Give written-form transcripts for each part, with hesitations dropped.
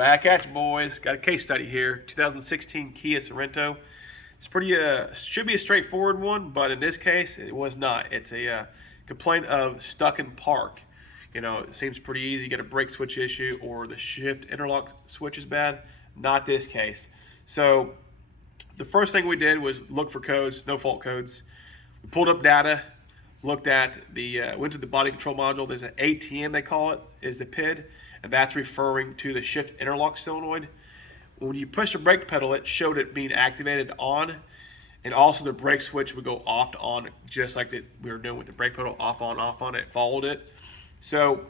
Back at you, boys. Got a case study here. 2016 Kia Sorento. It's pretty, should be a straightforward one, but in this case, it was not. It's a complaint of stuck in park. You know, it seems pretty easy. You get a brake switch issue or the shift interlock switch is bad. Not this case. So the first thing we did was look for codes, no fault codes. We pulled up data, looked at the, went to the body control module. There's an ATM, they call it, is the PID, and that's referring to the shift interlock solenoid. When you push the brake pedal, it showed it being activated on, and also the brake switch would go off to on, just like we were doing with the brake pedal, off on, it followed it. So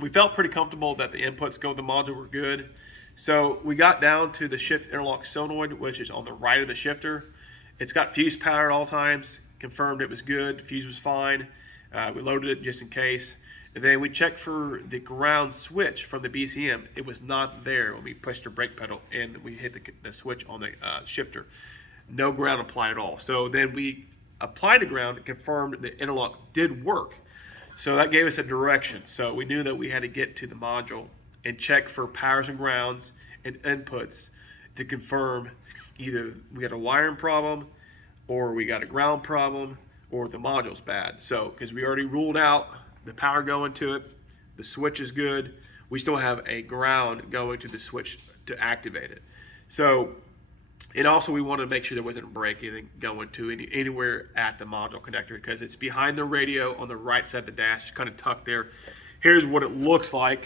we felt pretty comfortable that the inputs go to the module were good. So we got down to the shift interlock solenoid, which is on the right of the shifter. It's got fuse power at all times, confirmed it was good, fuse was fine. We loaded it just in case. And then we checked for the ground switch from the BCM. It was not there when we pushed the brake pedal and we hit the switch on the shifter. No ground applied at all. So then we applied the ground and confirmed the interlock did work. So that gave us a direction. So we knew that we had to get to the module and check for powers and grounds and inputs to confirm either we got a wiring problem or we got a ground problem or the module's bad. So because we already ruled out the power going to it, the switch is good, we still have a ground going to the switch to activate it. So, and also we wanted to make sure there wasn't a brake anything going to anywhere at the module connector, because it's behind the radio on the right side of the dash, kind of tucked there. Here's what it looks like.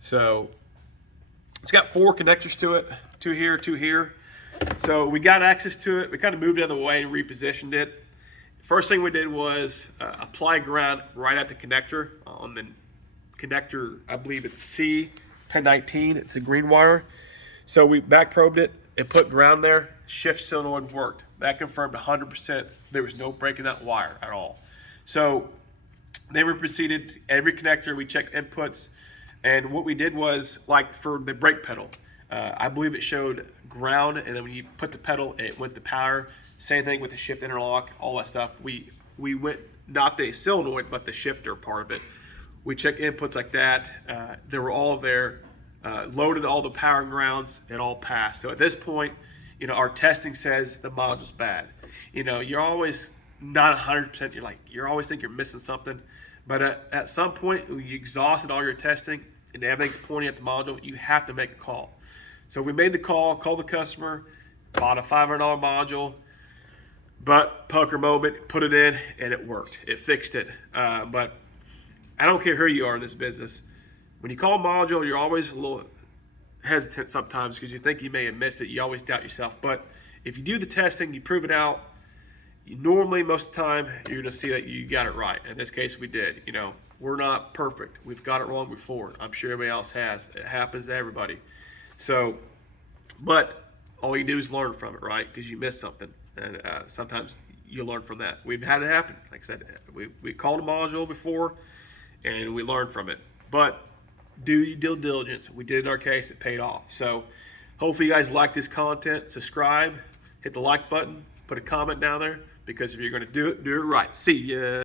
So it's got 4 connectors to it, 2 here, 2 here. So we got access to it. We kind of moved it out of the way and repositioned it. First thing we did was apply ground right at the connector. On the connector, I believe it's C, pin 19, it's a green wire. So we back probed it and put ground there. Shift solenoid worked. That confirmed 100% there was no break in that wire at all. So then we proceeded, every connector, we checked inputs. And what we did was, like for the brake pedal, I believe it showed ground, and then when you put the pedal, it went to power. Same thing with the shift interlock, all that stuff. We went, not the solenoid, but the shifter part of it. We checked inputs like that. They were all there, loaded all the power and grounds, it all passed. So at this point, you know, our testing says the module's bad. You know, you're always not 100%, you're always think you're missing something. But at some point, when you exhausted all your testing and everything's pointing at the module, you have to make a call. So we made the call, called the customer, bought a $500 module, but poker moment, put it in, and it worked. It fixed it. But I don't care who you are in this business. When you call a module, you're always a little hesitant sometimes because you think you may have missed it. You always doubt yourself. But if you do the testing, you prove it out, normally most of the time you're going to see that you got it right. In this case, we did. You know, we're not perfect. We've got it wrong before. I'm sure everybody else has. It happens to everybody. So, but all you do is learn from it, right? Because you missed something. And sometimes you learn from that. We've had it happen. Like I said, we called a module before and we learned from it. But do your due diligence. We did in our case, it paid off. So hopefully you guys like this content. Subscribe, hit the like button, put a comment down there, because if you're going to do it right. See ya.